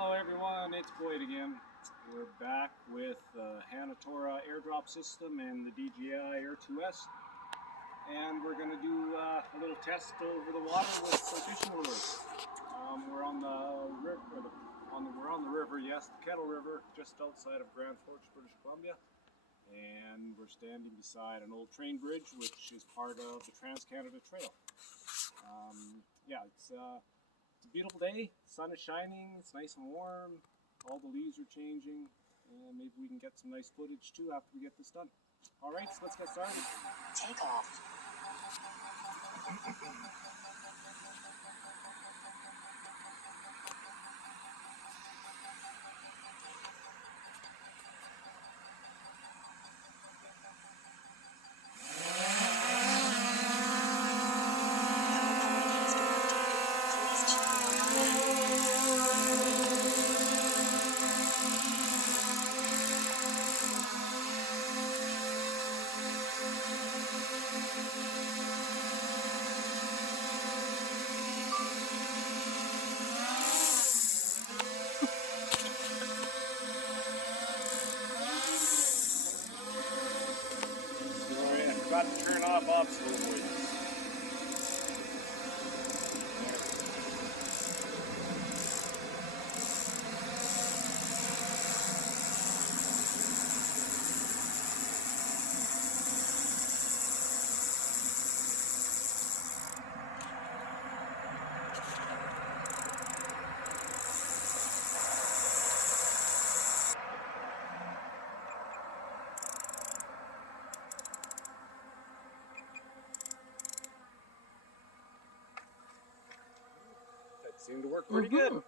Hello everyone, it's Boyd again. We're back with the Hanatora Air Drop System and the DJI Air 2S, and we're going to do a little test over the water with some fishing lures. We're on the river, we're on the river, yes, the Kettle River, just outside of Grand Forks, British Columbia, and we're standing beside an old train bridge, which is part of the Trans-Canada Trail. Yeah, it's a beautiful day, sun is shining, it's nice and warm, all the leaves are changing, and maybe we can get some nice footage too after we get this done. Alright, so let's get started. Take off. I forgot to turn off obstacle avoidance. That seemed to work pretty good.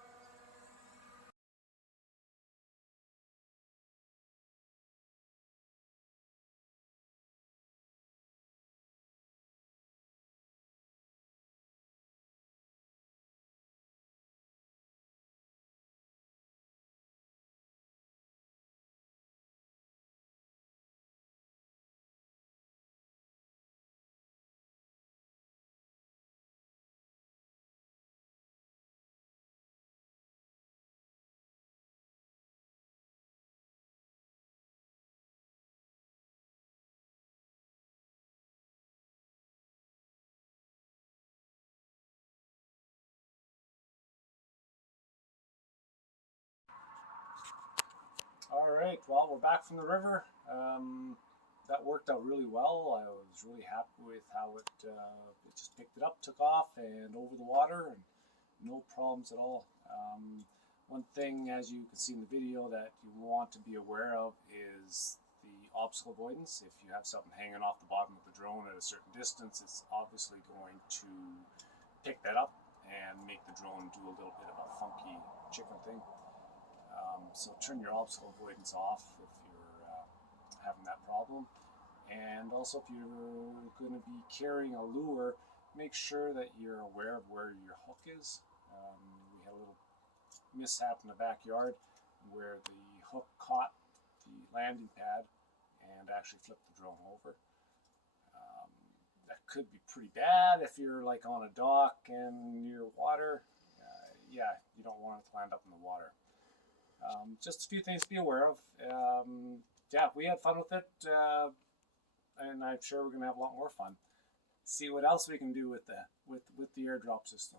Alright, well, we're back from the river. That worked out really well. I was really happy with how it just picked it up, took off, and over the water, and no problems at all. One thing, as you can see in the video, that you want to be aware of is the obstacle avoidance. If you have something hanging off the bottom of the drone at a certain distance, it's obviously going to pick that up and make the drone do a little bit of a funky chicken thing. So turn your obstacle avoidance off if you're having that problem. And also, if you're going to be carrying a lure, make sure that you're aware of where your hook is. We had a little mishap in the backyard where the hook caught the landing pad and actually flipped the drone over. That could be pretty bad if you're like on a dock and near water. Yeah, you don't want it to land up in the water. Just a few things to be aware of. Yeah, we had fun with it, and I'm sure we're going to have a lot more fun. See what else we can do with the airdrop system.